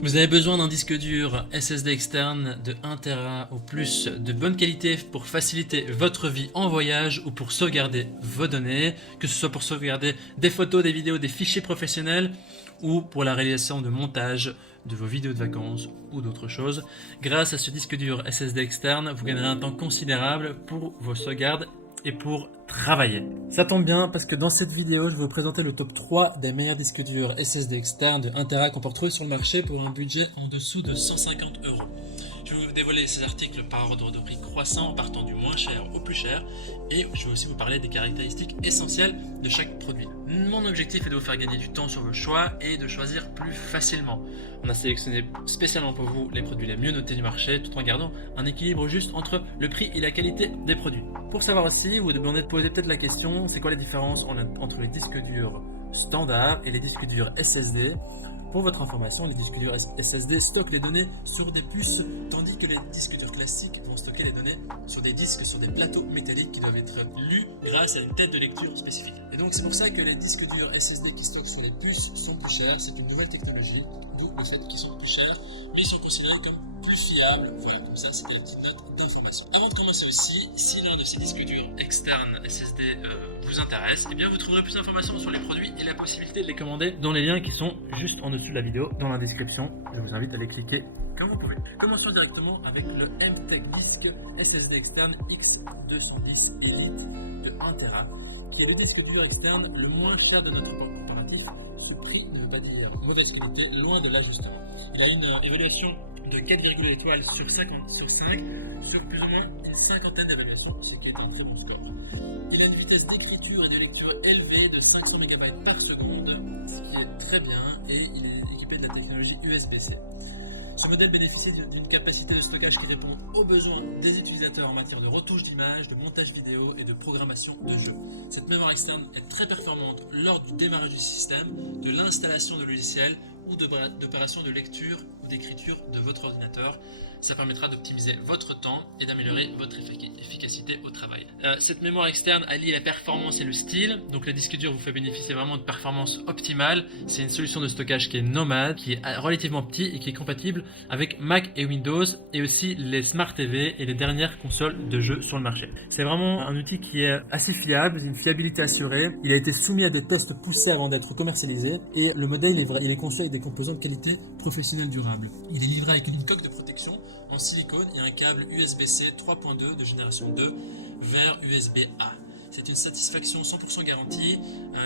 Vous avez besoin d'un disque dur SSD externe de 1 Tera ou plus de bonne qualité pour faciliter votre vie en voyage ou pour sauvegarder vos données, que ce soit pour sauvegarder des photos, des vidéos, des fichiers professionnels ou pour la réalisation de montage de vos vidéos de vacances ou d'autres choses. Grâce à ce disque dur SSD externe, vous gagnerez un temps considérable pour vos sauvegardes et pour travailler. Ça tombe bien parce que dans cette vidéo, je vais vous présenter le top 3 des meilleurs disques durs SSD externes de 1 Tera qu'on peut retrouver sur le marché pour un budget en dessous de 150 €. Je vais vous dévoiler ces articles par ordre de prix croissant en partant du moins cher au plus cher et je vais aussi vous parler des caractéristiques essentielles de chaque produit. Mon objectif est de vous faire gagner du temps sur vos choix et de choisir plus facilement. On a sélectionné spécialement pour vous les produits les mieux notés du marché tout en gardant un équilibre juste entre le prix et la qualité des produits. Pour savoir aussi, vous demandez de poser peut-être la question, c'est quoi la différence entre les disques durs standards et les disques durs SSD? Pour votre information, les disques durs SSD stockent les données sur des puces, tandis que les disques durs classiques vont stocker les données sur des disques, sur des plateaux métalliques qui doivent être lus grâce à une tête de lecture spécifique. Et donc c'est pour ça que les disques durs SSD qui stockent sur les puces sont plus chers, c'est une nouvelle technologie, d'où le fait qu'ils sont plus chers, mais ils sont considérés comme plus fiables. Voilà, comme ça c'était la petite note d'information. Avant de commencer aussi, si l'un de ces disques durs externes SSD vous intéresse, eh bien vous trouverez plus d'informations sur les produits et la possibilité de les commander dans les liens qui sont juste en dessous de la vidéo, dans la description. Je vous invite à les cliquer comme vous pouvez. Commençons directement avec le MTech Disk SSD externe X210 Elite de 1 Tera, qui est le disque dur externe le moins cher de notre comparatif. Ce prix ne veut pas dire mauvaise qualité, loin de là justement. Il a une évaluation de 4,1 étoiles sur 5 sur plus ou moins une cinquantaine d'évaluations, ce qui est un très bon score. Il a une vitesse d'écriture et de lecture élevée de 500 MB par seconde, ce qui est très bien, et il est équipé de la technologie USB-C. Ce modèle bénéficie d'une capacité de stockage qui répond aux besoins des utilisateurs en matière de retouche d'images, de montage vidéo et de programmation de jeux. Cette mémoire externe est très performante lors du démarrage du système, de l'installation de logiciels ou d'opérations de lecture ou d'écriture de votre ordinateur. Ça permettra d'optimiser votre temps et d'améliorer votre efficacité au travail. Cette mémoire externe allie la performance et le style, donc le disque dur vous fait bénéficier vraiment de performance optimale. C'est une solution de stockage qui est nomade, qui est relativement petit et qui est compatible avec Mac et Windows et aussi les Smart TV et les dernières consoles de jeux sur le marché. C'est vraiment un outil qui est assez fiable, une fiabilité assurée. Il a été soumis à des tests poussés avant d'être commercialisé et le modèle il est conçu avec des composants de qualité professionnelle durable. Il est livré avec une coque de protection en silicone et un câble USB-C 3.2 de génération 2 vers USB-A. C'est une satisfaction 100% garantie.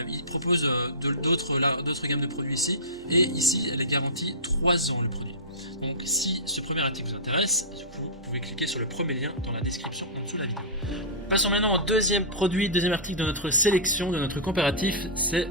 Il propose d'autres gammes de produits ici. Et ici, elle est garantie 3 ans le produit. Donc si ce premier article vous intéresse, vous pouvez cliquer sur le premier lien dans la description en dessous de la vidéo. Passons maintenant au deuxième article de notre sélection, de notre comparatif. C'est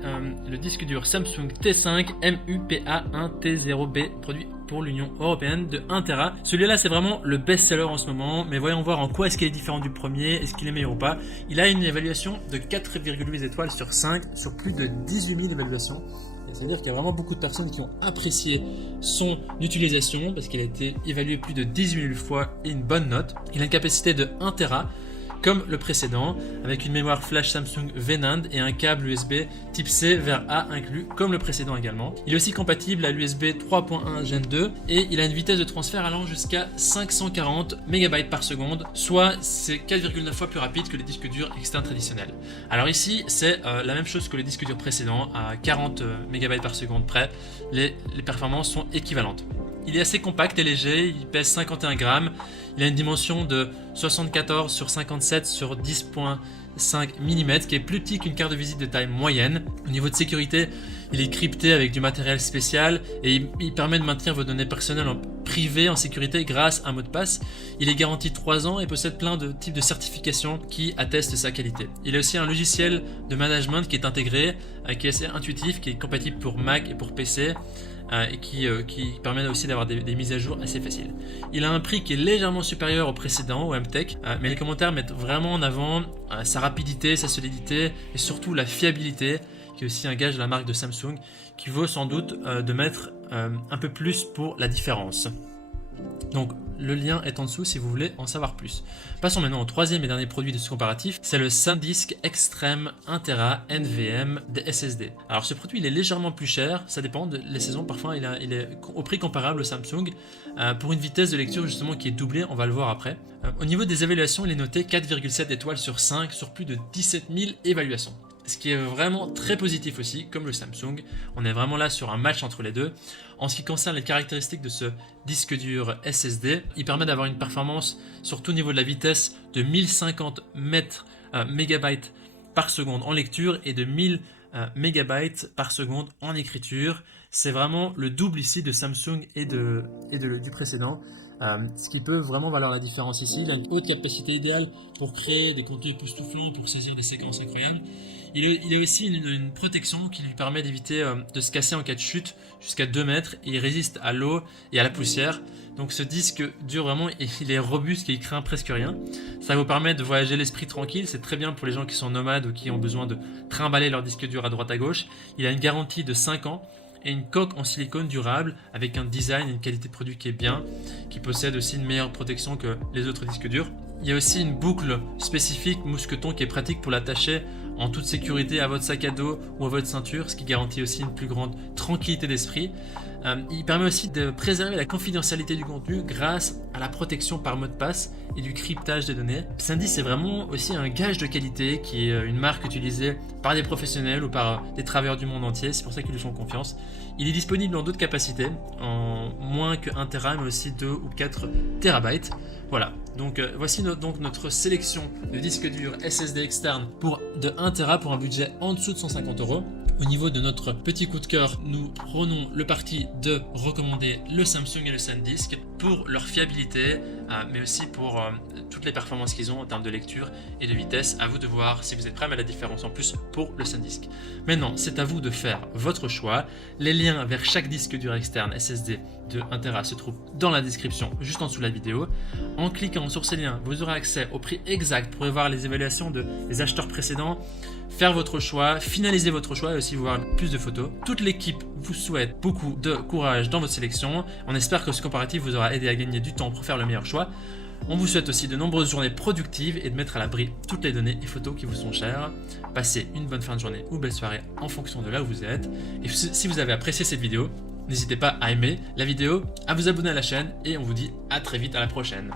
le disque dur Samsung T5 MUPA1T0B, produit pour l'Union Européenne de 1 Tera. Celui-là c'est vraiment le best-seller en ce moment, mais voyons voir en quoi est-ce qu'il est différent du premier, est-ce qu'il est meilleur ou pas. Il a une évaluation de 4,8 étoiles sur 5 sur plus de 18 000 évaluations. C'est-à-dire qu'il y a vraiment beaucoup de personnes qui ont apprécié son utilisation parce qu'il a été évalué plus de 18 000 fois et une bonne note. Il a une capacité de 1 Tera comme le précédent, avec une mémoire flash Samsung VNAND et un câble USB type C vers A inclus, comme le précédent également. Il est aussi compatible à l'USB 3.1 Gen 2 et il a une vitesse de transfert allant jusqu'à 540 MB par seconde, soit c'est 4,9 fois plus rapide que les disques durs externes traditionnels. Alors ici, c'est la même chose que les disques durs précédents, à 40 MB par seconde près, les performances sont équivalentes. Il est assez compact et léger, il pèse 51 grammes, il a une dimension de 74 sur 57 sur 10.5 mm, qui est plus petit qu'une carte de visite de taille moyenne. Au niveau de sécurité, il est crypté avec du matériel spécial et il permet de maintenir vos données personnelles privées en sécurité grâce à un mot de passe. Il est garanti 3 ans et possède plein de types de certifications qui attestent sa qualité. Il a aussi un logiciel de management qui est intégré, qui est assez intuitif, qui est compatible pour Mac et pour PC. Et qui permet aussi d'avoir des mises à jour assez faciles. Il a un prix qui est légèrement supérieur au précédent, au MTech, mais les commentaires mettent vraiment en avant sa rapidité, sa solidité et surtout la fiabilité, qui est aussi un gage de la marque de Samsung, qui vaut sans doute de mettre un peu plus pour la différence. Donc le lien est en dessous si vous voulez en savoir plus. Passons maintenant au troisième et dernier produit de ce comparatif, c'est le SanDisk Extreme 1TB NVMe des SSD. Alors ce produit il est légèrement plus cher, ça dépend des saisons, parfois il est au prix comparable au Samsung, pour une vitesse de lecture justement qui est doublée, on va le voir après. Au niveau des évaluations, il est noté 4,7 étoiles sur 5 sur plus de 17 000 évaluations. Ce qui est vraiment très positif aussi, comme le Samsung. On est vraiment là sur un match entre les deux. En ce qui concerne les caractéristiques de ce disque dur SSD, il permet d'avoir une performance, surtout au niveau de la vitesse, de 1050 mégabytes par seconde en lecture et de 1000 mégabytes par seconde en écriture. C'est vraiment le double ici de Samsung et du précédent. Ce qui peut vraiment valoir la différence ici. Il a une haute capacité idéale pour créer des contenus époustouflants, pour saisir des séquences incroyables. Il a aussi une protection qui lui permet d'éviter de se casser en cas de chute jusqu'à 2 mètres et il résiste à l'eau et à la poussière. Donc ce disque dur vraiment, il est robuste et il craint presque rien. Ça vous permet de voyager l'esprit tranquille, c'est très bien pour les gens qui sont nomades ou qui ont besoin de trimballer leur disque dur à droite à gauche. Il a une garantie de 5 ans et une coque en silicone durable avec un design et une qualité de produit qui est bien, qui possède aussi une meilleure protection que les autres disques durs. Il y a aussi une boucle spécifique mousqueton qui est pratique pour l'attacher en toute sécurité à votre sac à dos ou à votre ceinture, ce qui garantit aussi une plus grande tranquillité d'esprit. Il permet aussi de préserver la confidentialité du contenu grâce à la protection par mot de passe et du cryptage des données. SanDisk c'est vraiment aussi un gage de qualité qui est une marque utilisée par des professionnels ou par des travailleurs du monde entier, c'est pour ça qu'ils lui font confiance. Il est disponible en d'autres capacités, en moins que 1 Tera mais aussi 2 ou 4 TB. Voilà, donc voici notre sélection de disques durs SSD externes de 1 Tera pour un budget en dessous de 150 €. Au niveau de notre petit coup de cœur, nous prenons le parti de recommander le Samsung et le SanDisk pour leur fiabilité, mais aussi pour toutes les performances qu'ils ont en termes de lecture et de vitesse. À vous de voir si vous êtes prêt à mettre la différence en plus pour le SanDisk. Maintenant, c'est à vous de faire votre choix. Les liens vers chaque disque dur externe SSD de 1 Tera se trouvent dans la description juste en dessous de la vidéo. En cliquant sur ces liens, vous aurez accès au prix exact pour voir les évaluations des acheteurs précédents, faire votre choix, finaliser votre choix et aussi voir plus de photos. Toute l'équipe vous souhaite beaucoup de courage dans votre sélection. On espère que ce comparatif vous aura aidé à gagner du temps pour faire le meilleur choix. On vous souhaite aussi de nombreuses journées productives et de mettre à l'abri toutes les données et photos qui vous sont chères. Passez une bonne fin de journée ou belle soirée en fonction de là où vous êtes. Et si vous avez apprécié cette vidéo, n'hésitez pas à aimer la vidéo, à vous abonner à la chaîne et on vous dit à très vite à la prochaine.